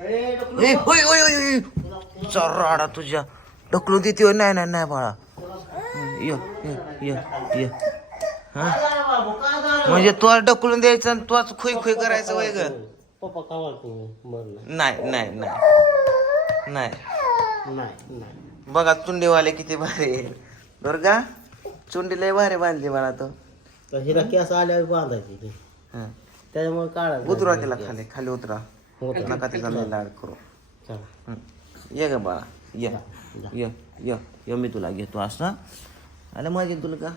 ए, होय होय होय. चराडा तुझ्या. ढकलू देते. नाही नाही नाही बाळा. ये ये ये हा? म्हणजे तू ढकलून द्यायचं आणि तूच खुई खुई करायचं वय ग. पप्पा का वाटतो मरलं. नाही नाही नाही. नाही. बघा चुंडीवाले किती भारी. दुर्गा चुंडी लय भारी बांधली मला तो. हिला केस आल्यावर बांधायची. त्याच्यामुळे काढा उतरा तिला खाली खाली उतरा. नका तिचा लाड करू. चला. हं. ये ग बाळा. ये. ये ये. ये मी तुला घेतो असं. आलं माझी दुर्गा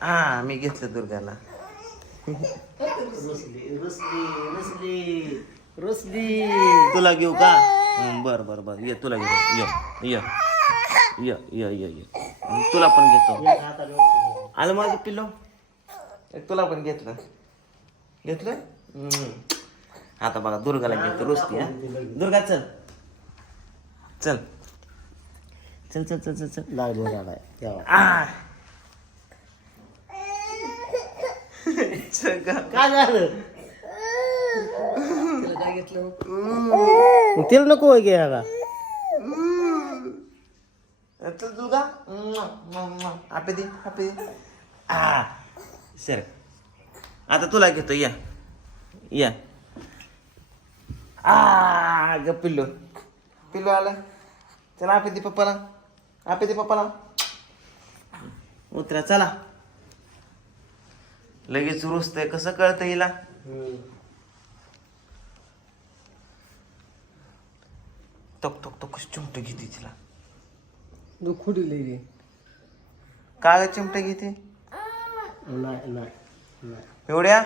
हा मी घेतलं दुर्गाला. रुसली रुसली रुसली रुसली. तुला घेऊ का? हं, बर बर बर. ये तुला घेतो. ये ये. ये ये ये ये. तुला पण घेतो. आलं माझं पिल्लो? एक तुला पण घेतलं. घेतलं हं. आता बघा दुर्गाला घेतो रुसती हा. दुर्गा चल. चल. चल चल चल चल चल. काय झालं? मग तिला नको घ्यायला. चल दुर्गा. आपे दे आपे दे. आ. सर आता तुला घेतो या. या. आ ग पिल्लू. पिल्लू आलं. चला आपे दे पप्पाला. आपे दे पप्पाला. उतरा चला. लगेच रुसतंय कसं कळतं हिला? टक टक टक चिमट घेते तिला. दुखुडी लई का चिमट घेते? नाही नाही. एवढ्या?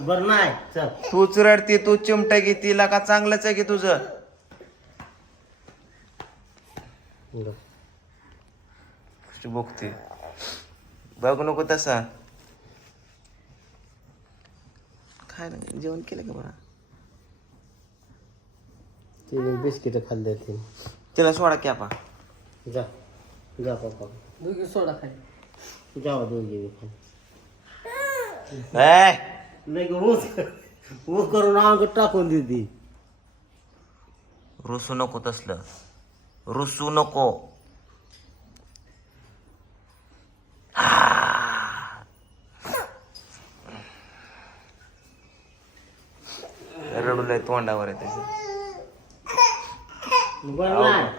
बर नाही चल. तू चुरडते तू चिमटा घेते का चांगलंच आहे की तुझं? बघते. बघ नको तसा. काय नाही जेवण केलं का बरं? तिने बिस्किट खाल्ले ते तिला सोडा की आपा. जा जा पप्पा. दोघी सोडा खाली. जावा दोघी खाली. नाही ग ऊस ऊस करून अंग टाकून देते रुसू नको तसलं रुसू नको रडूलय तोंडावर आहे त्याचं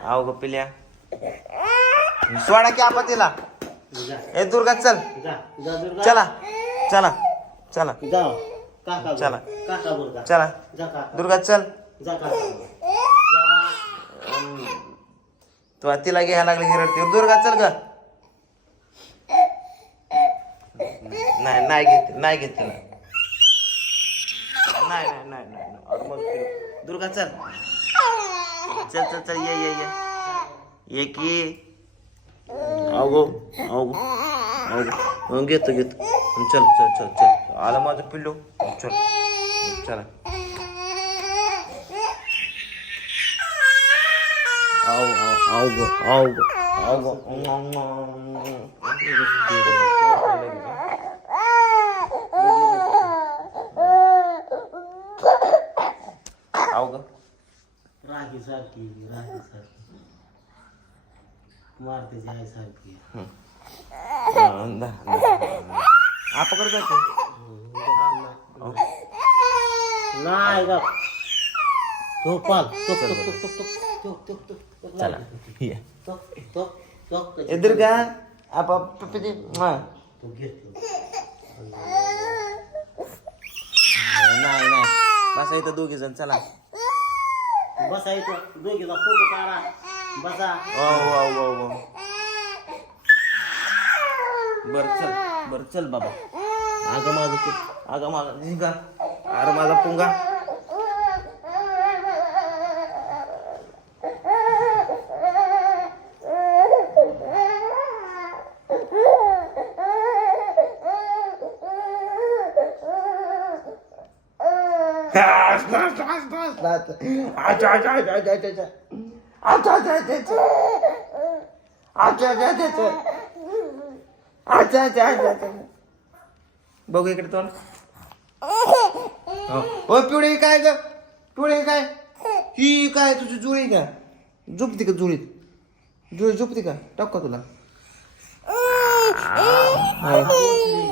आव ग पिल्या सोडा की आपा तिला ए दुर्गा चल चला चला चला. जा काका बोल. चला. काका बोल का? चला. जा काका. दुर्गा चल. जा काका बोल. तू तिला घ्यायला लागली की रडते दुर्गा चल ग. नाही नाही घेत नाही घेत तिला. नाही नाही नाही नाही नाही. अरे मग ती- दुर्गा चल. चल चल चल ये ये ये. ये की. अगो अगो अगो. घेतो घेतो. चल चल चल चल. आलं माझं पिल्लू. चल. चला. आओ आओ आओ गो आओ गो आओ गो. आओ गो राखी सारखी. राखी सारखी. मारतेची आई सारखी apa kerja sih? Nah, itu. Tuh, Pak. Tuh, tuh, tuh, tuh, tuh, tuh, tuh, tuh. Iya. Tuh, tuh, tuh. Itu juga. Kan? Apa? Pipit. Mah. Tuh, gitu. Itu tuh, Gizan. Salah. Masa itu. Tuh, kita puluh parah. Masa. Wow, wow, wow, wow. Bercerai. बर चल बाबा अगं माझं ते अगं माझा झिंगा अरे माझा पुंगा अच्छा अच्छा अच्छा अच्छा अच्छा अच्छा अच्छा अच्छा अच्छा अच्छा अच्छा अच्छा अच्छा बघू इकडे तोंड. हो. पिवळे काय ग? पिवळे काय? ही काय तुझी जुळी का? झोपती का जुळीत जुळी झोपती का? टाक का तुला.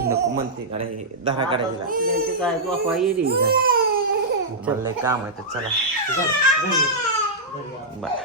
नको म्हणते गाड्या हे दहा आपल्याला काय बापा काय? मला लय काम आहे तर चला. बाय.